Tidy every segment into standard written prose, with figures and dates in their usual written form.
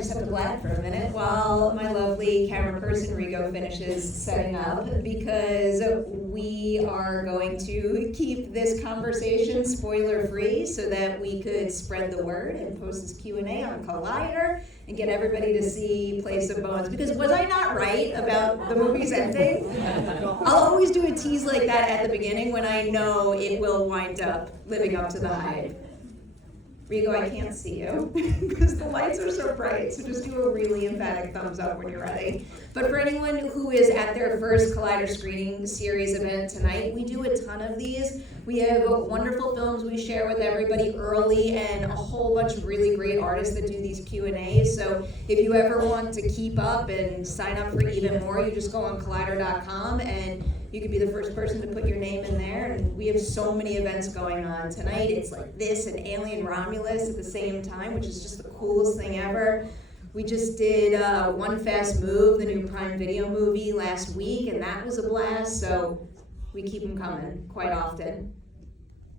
just have to black for a minute while my lovely camera person Rigo finishes setting up, because we are going to keep this conversation spoiler free so that we could spread the word and post this Q&A on Collider and get everybody to see Place of Bones. Because was I not right about the movie's ending? I'll always do a tease like that at the beginning when I know it will wind up living up to the hype. Rigo, I can't see you because the lights are so bright, so just do a really emphatic thumbs up when you're ready. But for anyone who is at their first Collider Screening Series event tonight, we do a ton of these. We have wonderful films we share with everybody early and a whole bunch of really great artists that do these Q&As. So if you ever want to keep up and sign up for even more, you just go on collider.com and you could be the first person to put your name in there. And we have so many events going on tonight. It's like this and Alien Romulus at the same time, which is just the coolest thing ever. We just did One Fast Move, the new Prime Video movie, last week, and that was a blast. So we keep them coming quite often.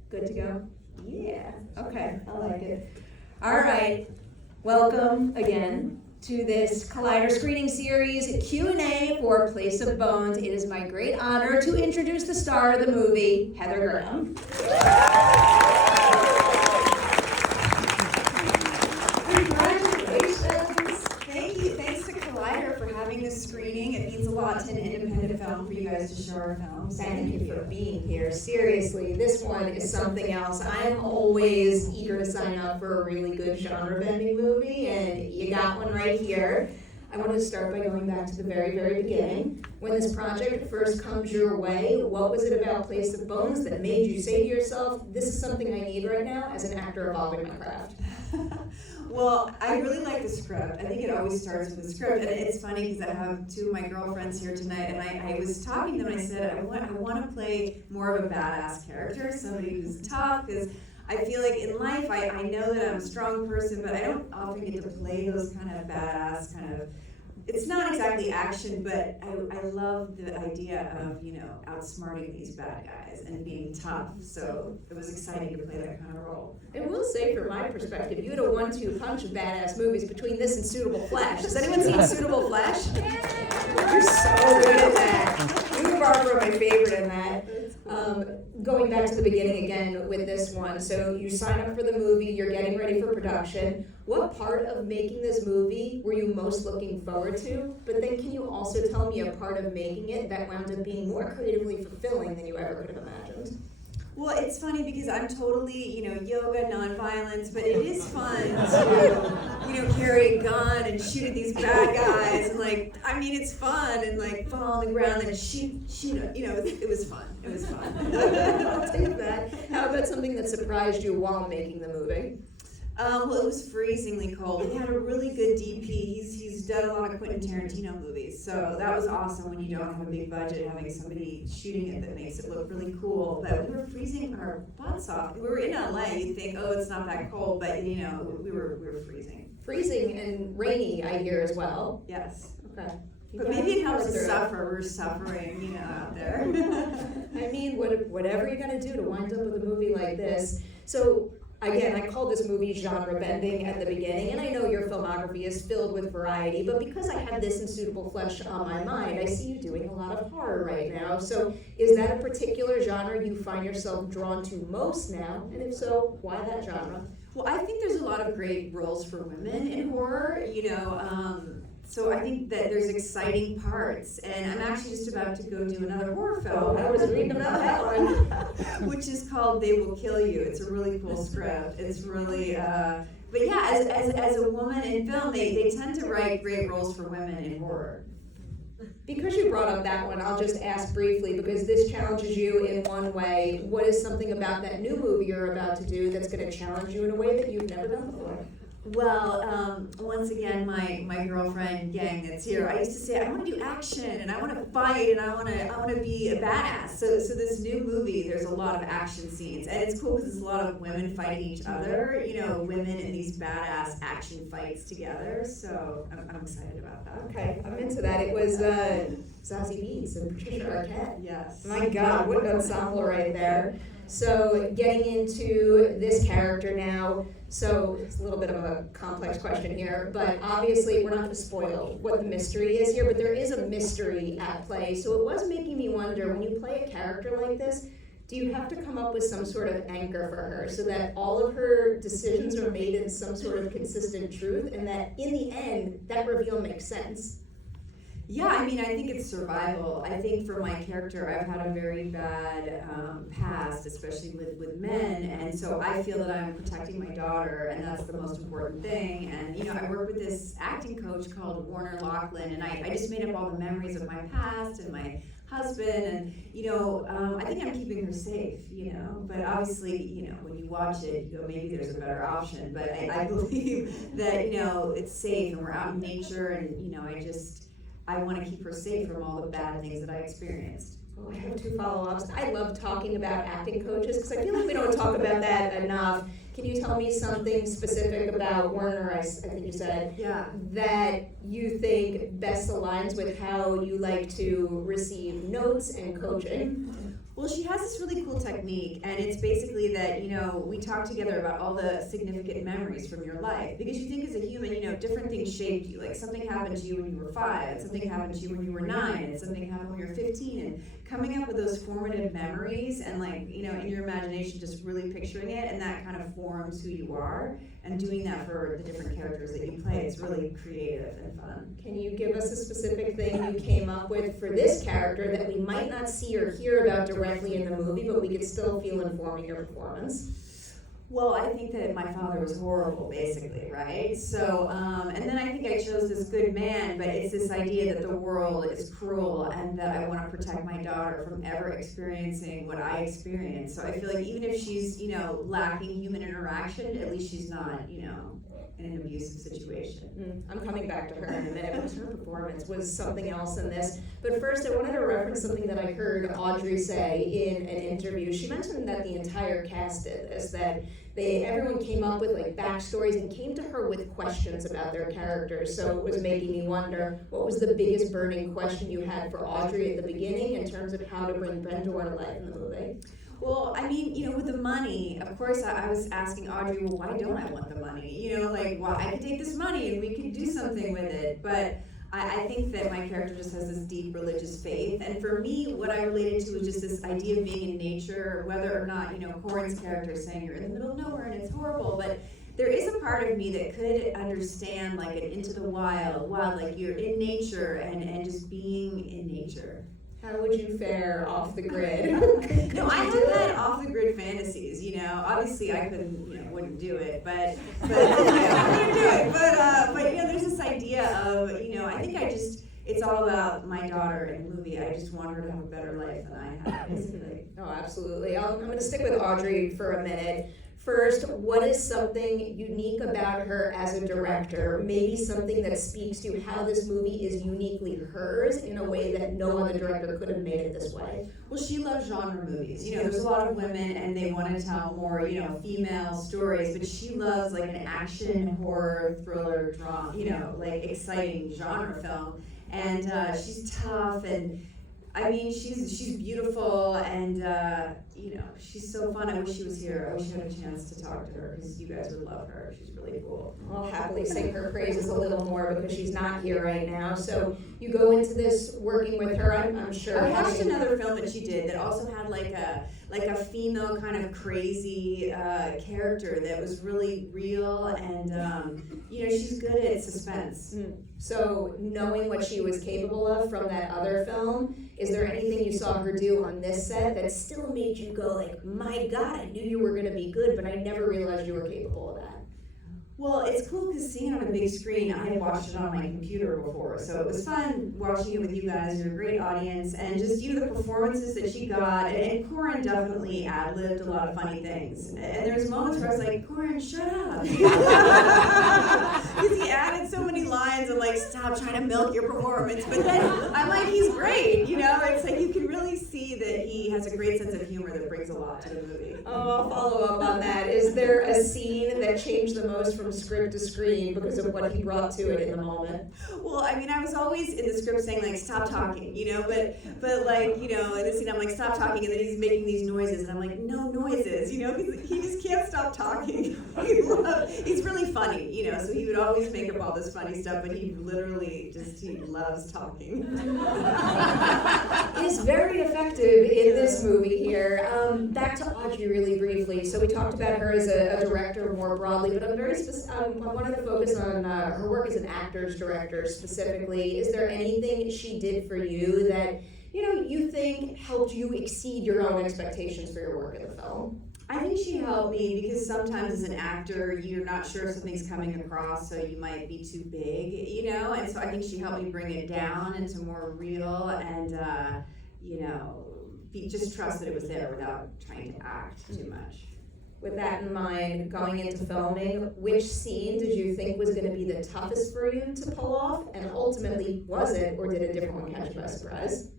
Good to go? Yeah. Okay. I like it. All right. Welcome again to this Collider Screening Series Q&A for Place of Bones. It is my great honor to introduce the star of the movie, Heather Graham. Congratulations. Thank you. Thanks to Collider for having this screening. It means a lot to an independent film for you guys to show our films. Thank you for being here. Seriously, this one is something else. I'm always eager to sign up for a really good genre-bending movie, and you got one right here. I want to start by going back to the very, very beginning. When this project first comes your way, what was it about Place of Bones that made you say to yourself, this is something I need right now as an actor evolving my craft? Well, I really like the script. I think it always starts with the script. And it's funny because I have two of my girlfriends here tonight, and I was talking to them and I said, I want to play more of a badass character, somebody who's tough, because I feel like in life, I know that I'm a strong person, but I don't often get to play those kind of badass kind of, it's not exactly action, but I love the idea of, outsmarting these bad guys and being tough. So it was exciting to play that kind of role. And we'll say, from my perspective, you had a 1-2 punch of badass movies between this and Suitable Flesh. Has anyone seen Suitable Flesh? You're so good at that. You and Barbara are my favorite in that. Going back to the beginning again with this one, so you sign up for the movie, you're getting ready for production. What part of making this movie were you most looking forward to? But then can you also tell me a part of making it that wound up being more creatively fulfilling than you ever could have imagined? Well, it's funny because I'm totally, yoga, nonviolence, but it is fun to, carry a gun and shoot at these bad guys, and it's fun, and fall on the ground and shoot, it was fun. It was fun. I'll take that. How about something that surprised you while making the movie? Well, it was freezingly cold. We had a really good DP. He's done a lot of Quentin Tarantino movies, so that was awesome when you don't have a big budget, having somebody shooting it that makes it look really cool. But we were freezing our butts off. We were in LA. You'd think, oh, it's not that cold, but we were freezing. Freezing and rainy, I hear as well. Yes. Okay. But maybe it helps us suffer. We're suffering, out there. I mean, whatever you got to do to wind up with a movie like this. So, again, I called this movie genre bending at the beginning, and I know your filmography is filled with variety, but because I had this in Suitable Flesh on my mind, I see you doing a lot of horror right now. So is that a particular genre you find yourself drawn to most now? And if so, why that genre? Well, I think there's a lot of great roles for women in horror, so I think that there's exciting parts, and I'm actually just about to go do another horror film. I was reading about that one. Which is called They Will Kill You. It's a really cool script. It's really, but yeah, as a woman in film, they tend to write great roles for women in horror. Because you brought up that one, I'll just ask briefly, because this challenges you in one way. What is something about that new movie you're about to do that's going to challenge you in a way that you've never done before? Well, once again, my girlfriend gang that's here, I used to say, I want to do action, and I want to fight, and I want to be a badass. So this new movie, there's a lot of action scenes, and it's cool because there's a lot of women fighting each other, women in these badass action fights together. So I'm excited about that. Okay, I'm into that. It was Zazie Beetz and Patricia Arquette. Yes. My God, what an ensemble right there. So getting into this character now, So it's a little bit of a complex question here, but obviously we're not going to spoil what the mystery is here, but there is a mystery at play. So it was making me wonder, when you play a character like this, do you have to come up with some sort of anchor for her so that all of her decisions are made in some sort of consistent truth, and that in the end, that reveal makes sense? Yeah, I mean, I think it's survival. I think for my character, I've had a very bad past, especially with men, and so I feel that I'm protecting my daughter, and that's the most important thing. And, you know, I work with this acting coach called Warner Lachlan, and I just made up all the memories of my past and my husband, and, you know, I think I'm keeping her safe, you know, but obviously, you know, when you watch it, you go, maybe there's a better option, but I believe that, you know, it's safe, and we're out in nature, and, you know, I want to keep her safe from all the bad things that I experienced. Oh, I have 2 follow-ups. I love talking about acting coaches because I feel like we don't talk about that enough. Can you tell me something specific about Werner, I think you said, that you think best aligns with how you like to receive notes and coaching? Well, she has this really cool technique, and it's basically that, you know, we talk together about all the significant memories from your life, because you think as a human, you know, different things shaped you. Like, something happened to you when you were 5, and something happened to you when you were 9, and something happened when you were 15, and coming up with those formative memories, and, like, you know, in your imagination, just really picturing it, and that kind of forms who you are, and doing that for the different characters that you play, it's really creative and fun. Can you give us a specific thing you came up with for this character that we might not see or hear about directly in the movie, but we could still feel informing your performance? Well, I think that my father was horrible, basically, right? So, and then I think I chose this good man, but it's this idea that the world is cruel and that I want to protect my daughter from ever experiencing what I experienced. So I feel like even if she's, you know, lacking human interaction, at least she's not, you know, in an abusive situation. I'm coming back to her in a minute, but her performance was something else in this. But first, I wanted to reference something that I heard Audrey say in an interview. She mentioned that the entire cast did this, that everyone came up with like backstories and came to her with questions about their characters. So it was making me wonder, what was the biggest burning question you had for Audrey at the beginning in terms of how to bring Bendor to life in the movie? Well, I mean, you know, with the money, of course, I was asking Audrey, well, why don't I want the money? You know, like, well, I could take this money and we could do something with it. But I think that my character just has this deep religious faith. And for me, what I related to was just this idea of being in nature, whether or not, you know, Corin's character is saying you're in the middle of nowhere and it's horrible. But there is a part of me that could understand, like, an into the wild, like you're in nature and just being in nature. How would you fare off the grid? No, I have had off the grid fantasies, you know. Obviously I couldn't, you know, wouldn't do it, but I couldn't do it. But you know, there's this idea of, you know, I think it's all about my daughter in the movie. I just want her to have a better life than I had, basically. Oh, absolutely. I'm going to stick with Audrey for a minute. First, what is something unique about her as a director? Maybe something that speaks to how this movie is uniquely hers in a way that no other director could have made it this way. Well, she loves genre movies. You know, there's a lot of women and they want to tell more, you know, female stories, but she loves like an action, horror, thriller, drama, you know, like exciting genre film. And she's tough, and I mean, she's beautiful, and you know, she's so fun. I wish she was here. I wish I had a chance to talk to her, because you guys would love her. She's really cool. I'll happily sing her praises a little more because she's not here right now. So you go into this working with her, I'm sure. I watched another film that she did that also had like a female kind of crazy character that was really real, and you know, she's good at suspense. So knowing what she was capable of from that other film, is there anything you saw her do on this set that still made you go like, my God, I knew you were going to be good, but I never realized you were capable of that? Well, it's cool because seeing it on a big screen, I had watched it on my computer before, so it was fun watching it with you guys. You're a great audience, and just, you know, the performances that she got, and Corin definitely ad-libbed a lot of funny things. And there's moments where I was like, Corin, shut up. Because he added so many lines and like, stop trying to milk your performance. But then I'm like, he's great, you know? It's like you can really see see that he has a great sense of humor that brings a lot to the movie. Oh, I'll follow up on that. Is there a scene that changed the most from script to screen because of what he brought to it in the moment? Well, I mean, I was always in the script saying like, stop talking, but like, in the scene I'm like, stop talking, and then he's making these noises, and I'm like, no noises, because he just can't stop talking. He's really funny, so he would always make up all this funny stuff, but he literally he loves talking. Is very effective in this movie here. Back to Audrey really briefly. So we talked about her as a director more broadly, but I wanted to focus on her work as an actor's director specifically. Is there anything she did for you that you think helped you exceed your own expectations for your work in the film? I think she helped me because sometimes as an actor, you're not sure if something's coming across, so you might be too big, and so I think she helped me bring it down into more real and, just trust that it was there without trying to act too much. With that in mind, going into filming, which scene did you think was going to be the toughest for you to pull off? And ultimately, was it, or did a different one catch you by surprise?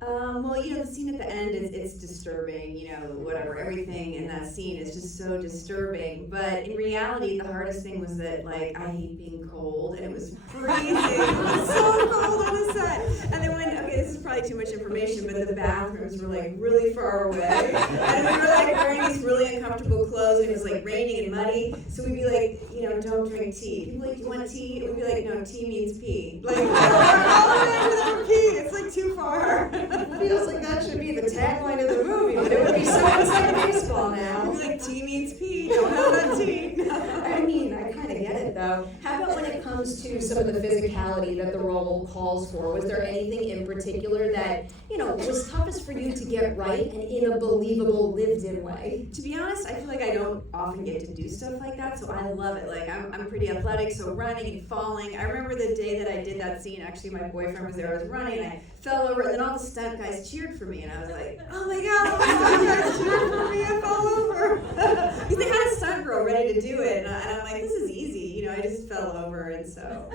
Well, the scene at the end it's disturbing, whatever, everything in that scene is just so disturbing. But in reality, the hardest thing was that, like, I hate being cold, and it was freezing. It was so cold on the set. And then this is probably too much information, but the bathrooms were, like, really far away. And we were, like, wearing these really uncomfortable clothes, and it was, like, raining and muddy. So we'd be like, don't drink tea. People like, do you want tea? And we'd be like, no, tea means pee. Like, all the way over there, pee. It's, like, too far. Feels like that should be the tagline of the movie, but it would be so inside baseball now. Like, tea means pee, don't have that tea. I mean, I kind of get it though. How about when it comes to some of the physicality that the role calls for? Was there anything in particular that, was toughest for you to get right and in a believable, lived-in way? To be honest, I feel like I don't often get to do stuff like that, so I love it. Like, I'm pretty athletic, so running and falling. I remember the day that I did that scene, actually my boyfriend was there, I was running, and I fell over, and then all the stunt guys cheered for me, and I was like, oh my god, all the stunt guys cheered for me, I fell over. Because they had a stunt girl ready to do it, and I'm like, this is easy, I just fell over, and so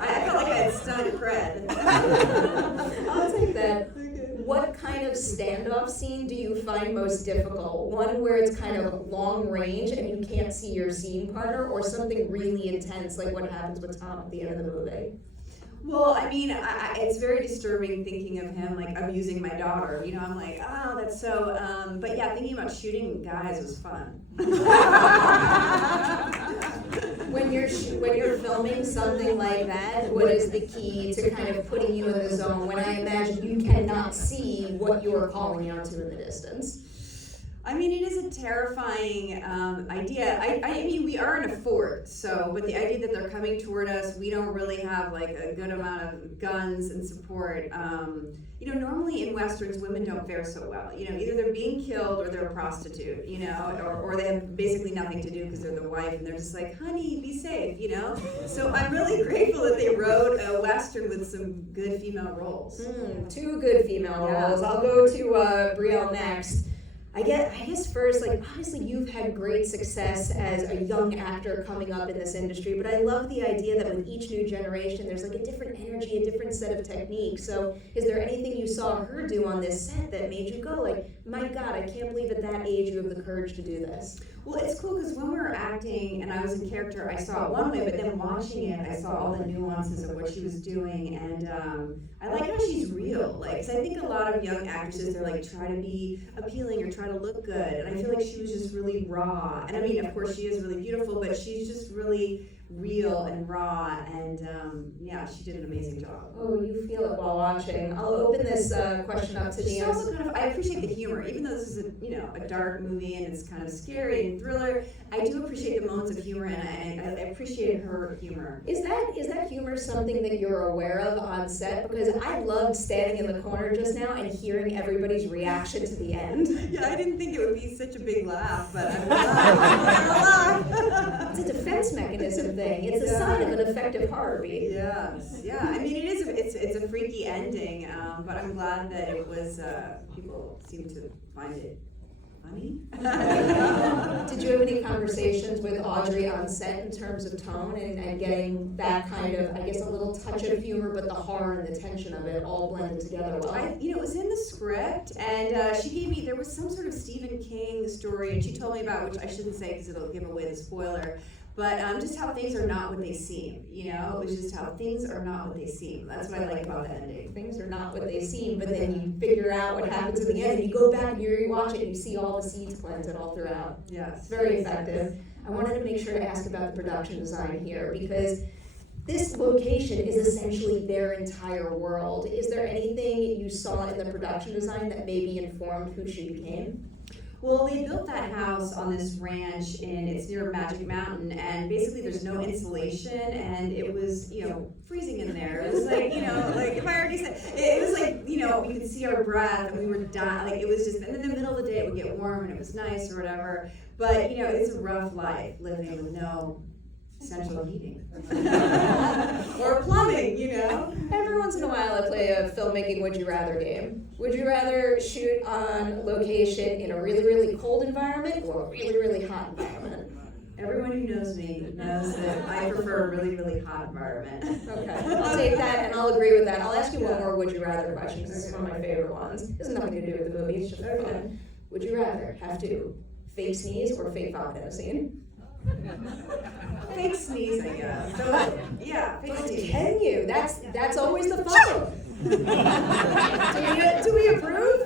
I felt like I had stunt cred. I'll take that. What kind of standoff scene do you find most difficult? One where it's kind of long range and you can't see your scene partner, or something really intense like what happens with Tom at the end of the movie? Well, I mean, it's very disturbing thinking of him like abusing my daughter. I'm like, oh, that's so. But yeah, thinking about shooting guys was fun. When you're filming something like that, what is the key to kind of putting you in the zone when I imagine you cannot see what you're calling out to in the distance? I mean, it is a terrifying idea. I mean, we are in a fort, but the idea that they're coming toward us, we don't really have like a good amount of guns and support. Normally in Westerns, women don't fare so well. Either they're being killed or they're a prostitute, or they have basically nothing to do because they're the wife and they're just like, honey, be safe, So I'm really grateful that they wrote a Western with some good female roles. Two good female roles. I'll go to Brielle next. I guess first, obviously you've had great success as a young actor coming up in this industry, but I love the idea that with each new generation, there's a different energy, a different set of techniques. So is there anything you saw her do on this set that made you go my God, I can't believe at that age you have the courage to do this? Well, it's cool because when we were acting and I was in character, I saw it one way, but then watching it, I saw all the nuances of what she was doing, and I like how she's real. Because I think a lot of young actresses, they're try to be appealing or try to look good, and I feel like she was just really raw. And I mean, of course, she is really beautiful, but she's just really real and raw, and she did an amazing job. Oh, you feel it while watching. I'll open this question up to She's also I appreciate the humor, even though this is a dark movie and it's kind of scary and thriller. I do appreciate the moments of humor, and I appreciated her humor. Is that humor something that you're aware of on set? Because I loved standing in the corner just now and hearing everybody's reaction to the end. Yeah, I didn't think it would be such a big laugh, but I'm glad. It's a defense mechanism thing. It's a sign of an effective horror beat. Yes, yeah. I mean, it's a freaky ending, but I'm glad that it was. People seem to find it funny. Did you have any conversations with Audrey on set in terms of tone and getting that kind of, I guess, a little touch of humor, but the horror and the tension of it all blended together well? It was in the script, and she gave me, there was some sort of Stephen King story, and she told me about, which I shouldn't say because it'll give away the spoiler, but just how things are not what they seem, it was just how things are not what they seem. That's what I like about the ending. Things are not what they seem, but then you figure out what happens in the end, and you go back and you rewatch it, and you see all the seeds planted all throughout. Yes. It's very effective. I wanted to make sure to ask about the production design here, because this location is essentially their entire world. Is there anything you saw in the production design that maybe informed who she became? Well, they built that house on this ranch, and it's near Magic Mountain, and basically there's no insulation, and it was, freezing in there. It was like, like if I already said, it was like, we could see our breath, and we were dying, like it was just, and in the middle of the day it would get warm, and it was nice or whatever, but, it's a rough life living with no central heating. Or plumbing, Every once in a while I play a filmmaking would you rather game. Would you rather shoot on location in a really, really cold environment or a really, really hot environment? Everyone who knows me knows that I prefer a really, really hot environment. Okay, I'll take that and I'll agree with that. I'll ask you one more would you rather question because this is one of my favorite ones. It has nothing to do with the movie, it's just fun. Would you rather have to fake sneeze or fake vomit in a scene? Fake sneeze, I guess. So, yeah, fake sneeze. Can you? That's always the fun. do we approve?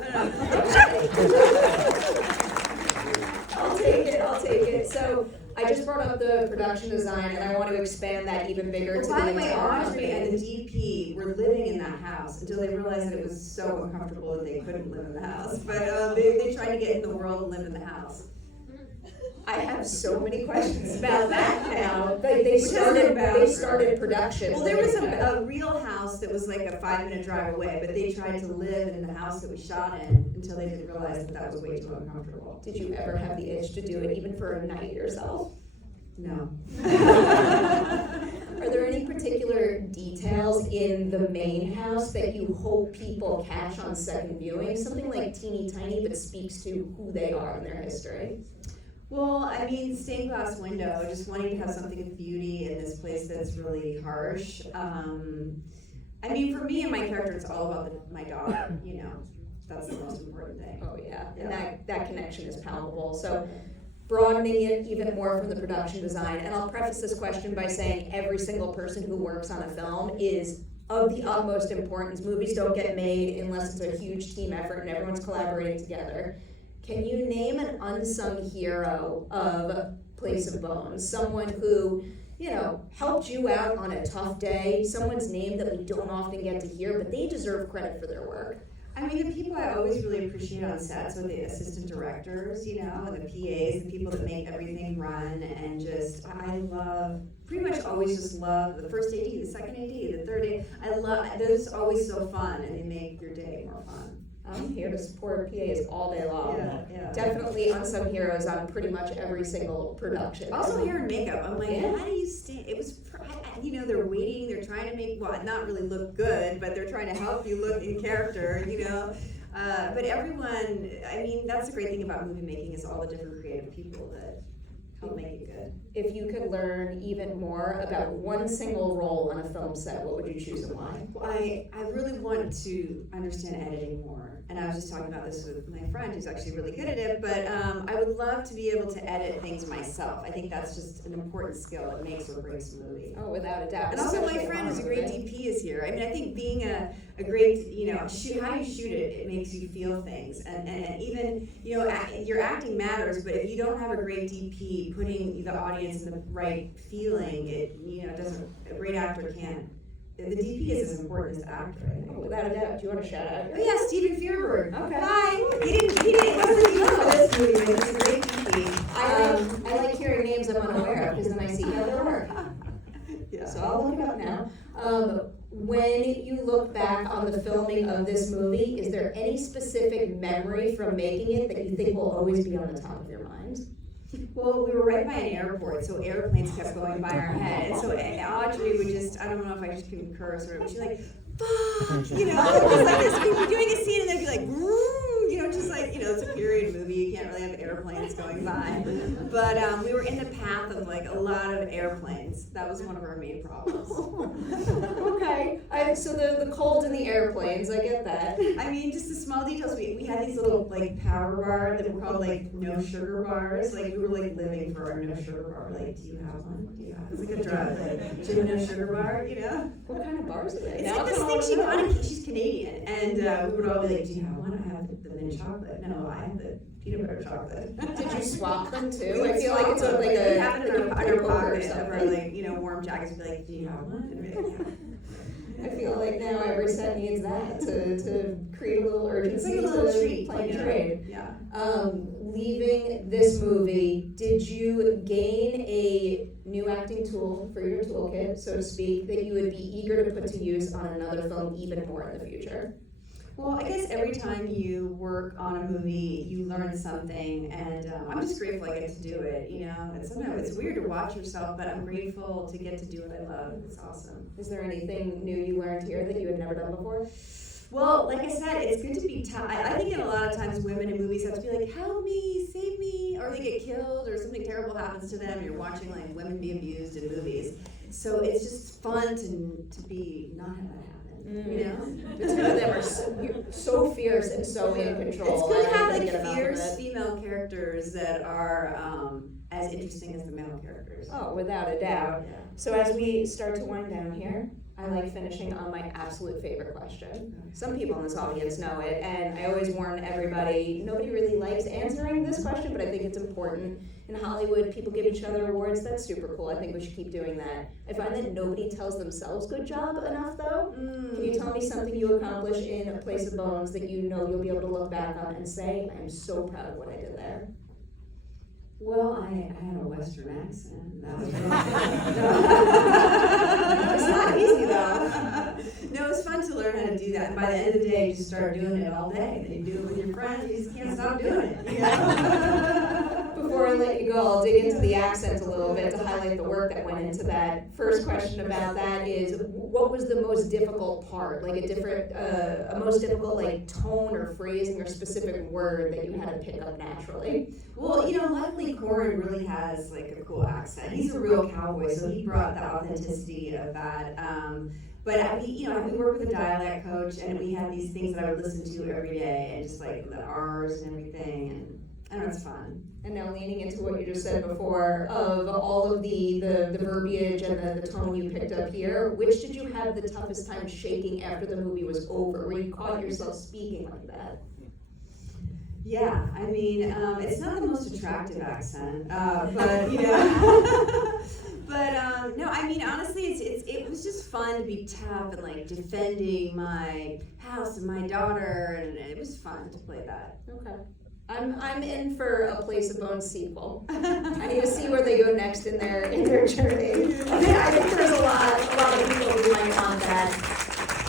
I'll take it. So I just brought up the production design, and I want to expand that even bigger. Well, by the way, Audrey and the DP were living in that house until they realized that it was so uncomfortable that they couldn't live in the house. But they tried to get in the world and live in the house. I have so many questions about that now. They started production. Well, there was a real house that was like a 5-minute drive away, but they tried to live in the house that we shot in until they didn't realize that was way too uncomfortable. Did you ever have the itch to do it, even for a night yourself? No. Are there any particular details in the main house that you hope people catch on second viewing? Something like teeny tiny but speaks to who they are in their history? Well, stained glass window, just wanting to have something of beauty in this place that's really harsh. For me and my character, it's all about my daughter, That's the most important thing. Oh, yeah. And that connection is palpable. So broadening it even more from the production design, and I'll preface this question by saying every single person who works on a film is of the utmost importance. Movies don't get made unless it's a huge team effort and everyone's collaborating together. Can you name an unsung hero of Place of Bones? Someone who, helped you out on a tough day, someone's name that we don't often get to hear, but they deserve credit for their work. The people I always really appreciate on sets are the assistant directors, and the PAs, the people that make everything run, and pretty much always just love the first AD, the second AD, the third AD. Those are always so fun, and they make your day more fun. I'm here to support PAs all day long. Yeah. Definitely unsung heroes on pretty much every single production. Also hair and makeup. I'm like, how do you stand? It was, they're waiting, they're trying to make, not really look good, but they're trying to help you look in character, But everyone, that's the great thing about movie making is all the different creative people that help make it good. If you could learn even more about one single role on a film set, what would you choose and why? Well, I really want to understand editing more. And I was just talking about this with my friend who's actually really good at it, but I would love to be able to edit things myself. I think that's just an important skill. It makes or breaks a movie. Oh, without a doubt. And also my friend who's a great DP is here. I think being a great, how you shoot it makes you feel things. And even, your acting matters, but if you don't have a great DP putting the audience in the right feeling, a great actor can't. The DP is as important as the actor, I think. Oh, without a doubt. Do you want to shout out? Oh yeah, Steven Fierberg. Okay. Hi. He wasn't even on this movie, but he's a great DP. I like hearing names I'm unaware of because then I see how they work. Yeah. So I'll look it up now. When you look back on the filming of this movie, is there any specific memory from making it that you think will always be on the top of your mind? Well, we were right by an airport, so airplanes kept going by our head. And so Audrey would just, I don't know if I just can curse or, but she'd like, fuck, because like this, we'd be doing a scene and they'd be like, vroom, which is like, it's a period movie. You can't really have airplanes going by. But we were in the path of like a lot of airplanes. That was one of our main problems. Okay, so the cold in the airplanes, I get that. I mean, just the small details. We had these little like power bars that were called like no sugar bars. Like we were like living for our no sugar bar. Like, do you have one? Do you have? It's like a drug. Like, do you have a no sugar bar? What kind of bars are they? It's Now like I this kinda thing wanna know. she's Canadian, and we would all be like, do you have one? I have the mint chocolate. No, I have the peanut butter chocolate. Did you swap them too? We I feel like it's swap like them. a We have it in like our a poker or pocket of our something. like warm jackets. We'd be like, do you have one? And we'd be like, yeah. I feel like now every set needs that to create a little It's urgency like a little to treat. play you know? trade. Yeah. Leaving this movie, did you gain a new acting tool for your toolkit, so to speak, that you would be eager to put to use on another film even more in the future? Well, I guess every time you work on a movie, you learn something, and I'm just grateful I get to do it, And sometimes it's weird to watch yourself, but I'm grateful to get to do what I love. It's awesome. Is there anything new you learned here that you had never done before? Well, like I said, it's good to be tough. I think in a lot of times women in movies have to be like, help me, save me, or they get killed, or something terrible happens to them. You're watching like women be abused in movies. So it's just fun to be not have that happen. The two of them are so fierce and so in control. It's good to have I like get enough of fierce it. female characters that are as interesting as the male characters. Oh, without a doubt. Yeah. So as we start to wind down here, I like finishing on my absolute favorite question. Some people in this audience know it, and I always warn everybody, nobody really likes answering this question, but I think it's important. In Hollywood, people give each other awards. That's super cool. I think we should keep doing that. I find that nobody tells themselves good job enough, though. Can you tell me something you accomplished in A Place of Bones that you know you'll be able to look back on and say, I am so proud of what I did there? Well, I had a Western accent. That was It's not easy, though. No, it's fun to learn how to do that. And by the end of the day, you just start doing it all day. Then you do it with your friends. You just can't stop doing it. Before I let you go, I'll dig into the accent a little bit to highlight the work that went into that. First question about that is, what was the most difficult part? Like a most difficult like tone or phrasing or specific word that you had to pick up naturally? Well, luckily Corin really has like a cool accent. He's a real cowboy, so he brought the authenticity of that. But we work with a dialect coach, and we had these things that I would listen to every day, and just like the R's and everything, and I don't know, it's fun. And now leaning into what you just said before of all of the verbiage and the tone you picked up here, which did you have the toughest time shaking after the movie was over, where you caught yourself speaking like that? Yeah, I mean, it's not the most attractive accent, but but no, I mean, honestly, it was just fun to be tough and like defending my house and my daughter, and it was fun to play that. Okay. I'm in for A Place of Bones sequel. I need to see where they go next in their journey. I think there's a lot of people who might want that.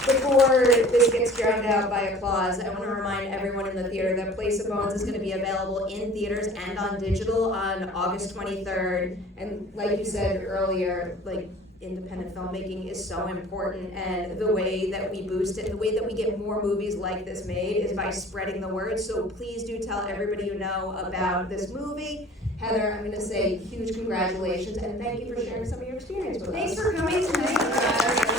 Before this gets drowned out by applause, I want to remind everyone in the theater that Place of Bones is going to be available in theaters and on digital on August 23rd. And like you said earlier, like, independent filmmaking is so important, and the way that we boost it, the way that we get more movies like this made is by spreading the word. So please do tell everybody you know about this movie. Heather, I'm going to say huge congratulations, and thank you for sharing some of your experience with us. Thanks for coming tonight.